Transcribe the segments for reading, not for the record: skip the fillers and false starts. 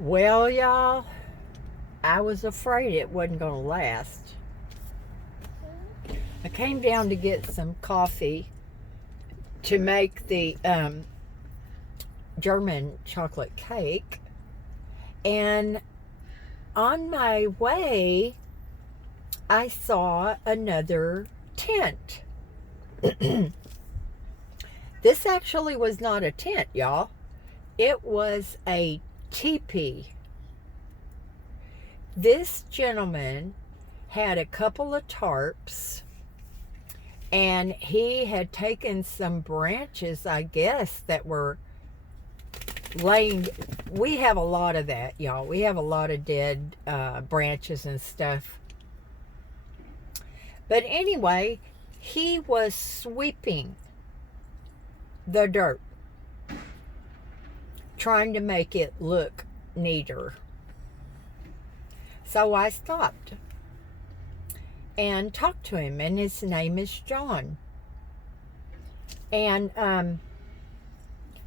Well, y'all, I was afraid it wasn't going to last. I came down to get some coffee to make the German chocolate cake. And on my way, I saw another tent. This actually was not a tent, y'all. It was a teepee. This gentleman had a couple of tarps, and he had taken some branches, I guess, that were laying. We have a lot of that, y'all. We have a lot of dead branches and stuff. But anyway, he was sweeping the dirt, trying to make it look neater. So I stopped and talked to him, and his name is John. And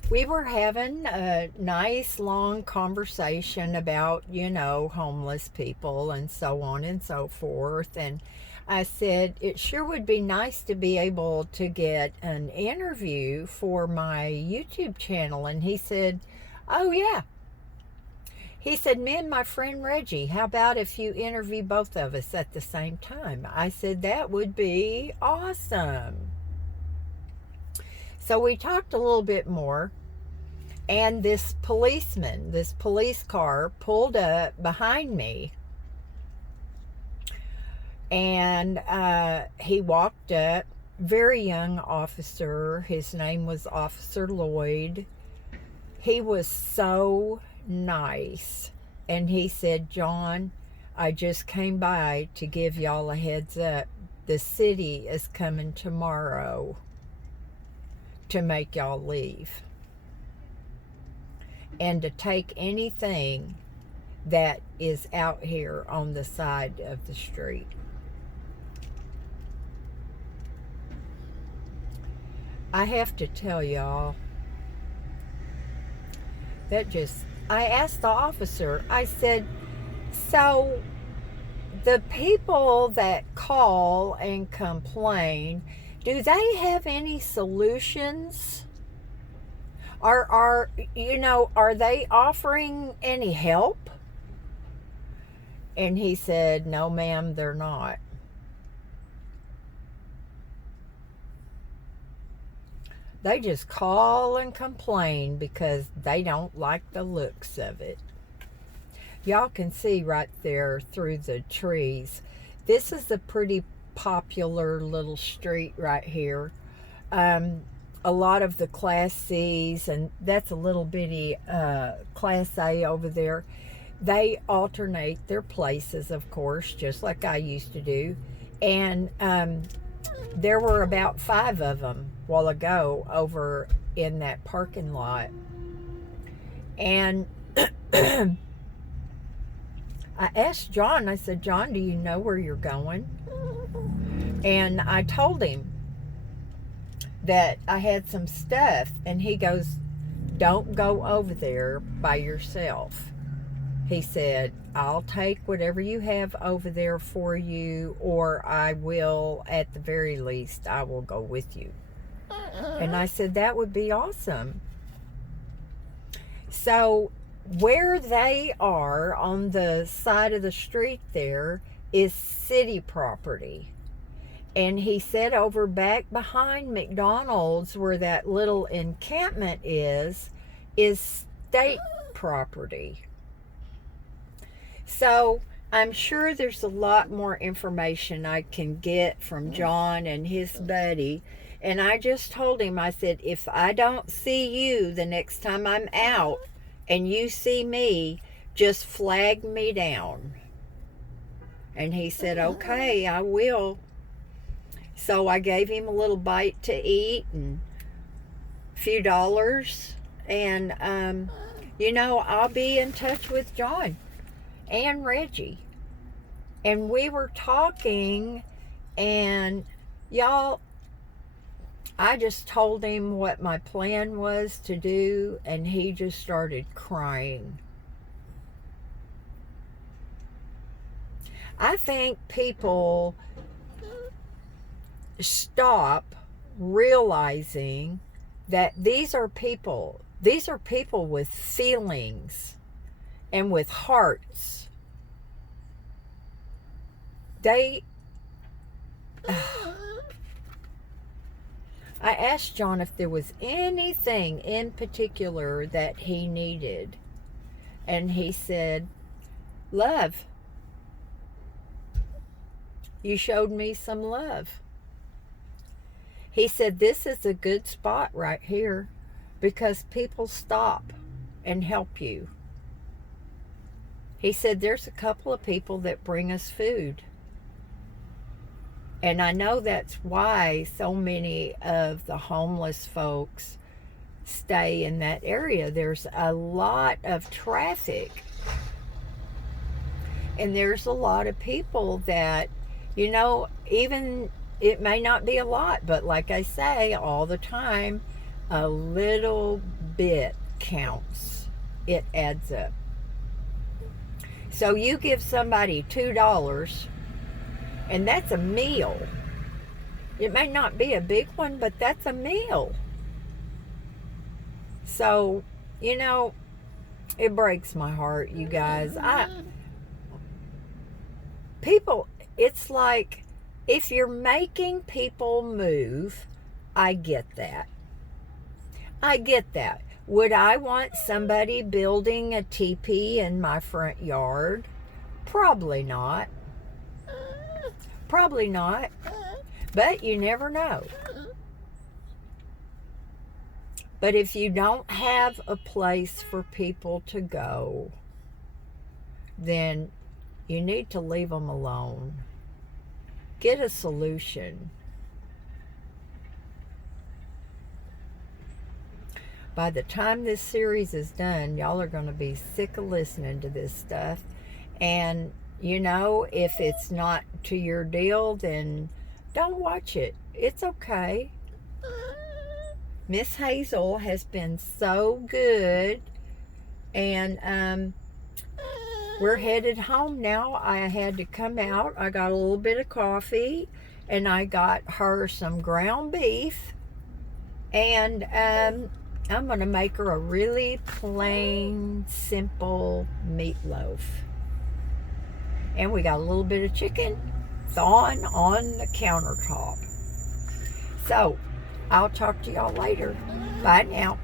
we were having a nice long conversation about, homeless people and so on and so forth. And I said, it sure would be nice to be able to get an interview for my YouTube channel. And he said, oh, yeah. He said, me and my friend Reggie, how about if you interview both of us at the same time? I said, that would be awesome. So we talked a little bit more, and this police car pulled up behind me, and he walked up, very young officer. His name was Officer Lloyd. He was so nice, and he said, John, I just came by to give y'all a heads up. The city is coming tomorrow to make y'all leave and to take anything that is out here on the side of the street. I have to tell y'all, I asked the officer, I said, so the people that call and complain, do they have any solutions? Are they offering any help? And he said, no, ma'am, they're not. They just call and complain because they don't like the looks of it. Y'all can see right there through the trees. This is a pretty popular little street right here. A lot of the Class C's, and that's a little bitty Class A over there, they alternate their places, of course, just like I used to do. And there were about 5 of them a while ago over in that parking lot. And I asked John, I said, John, do you know where you're going? And I told him that I had some stuff, and he goes, don't go over there by yourself. He said, I'll take whatever you have over there for you, or I will, at the very least, I will go with you. And I said, that would be awesome. So where they are on the side of the street there is city property. And he said over back behind McDonald's, where that little encampment is state property. So I'm sure there's a lot more information I can get from John and his buddy. And I just told him, I said, if I don't see you the next time I'm out and you see me, just flag me down. And he said, okay, I will. So I gave him a little bite to eat and a few dollars. And, I'll be in touch with John and Reggie. And we were talking, and y'all, I just told him what my plan was to do, and he just started crying. I think people stop realizing that these are people with feelings and with hearts. They I asked John if there was anything in particular that he needed, and he said, love. You showed me some love. He said, this is a good spot right here because people stop and help you. He said, there's a couple of people that bring us food. And I know that's why so many of the homeless folks stay in that area. There's a lot of traffic. And there's a lot of people that, you know, even it may not be a lot, but like I say all the time, a little bit counts. It adds up. So you give somebody $2, and that's a meal. It may not be a big one, but that's a meal. So, you know, it breaks my heart, you guys. It's like, if you're making people move, I get that. I get that. Would I want somebody building a teepee in my front yard? Probably not. Probably not. But you never know. But if you don't have a place for people to go, then you need to leave them alone. Get a solution. By the time this series is done, y'all are going to be sick of listening to this stuff. And, you know, if it's not to your deal, then don't watch it. It's okay. Miss Hazel has been so good. And we're headed home now. I had to come out. I got a little bit of coffee. And I got her some ground beef. And I'm going to make her a really plain, simple meatloaf. And we got a little bit of chicken thawing on the countertop. So, I'll talk to y'all later. Bye now.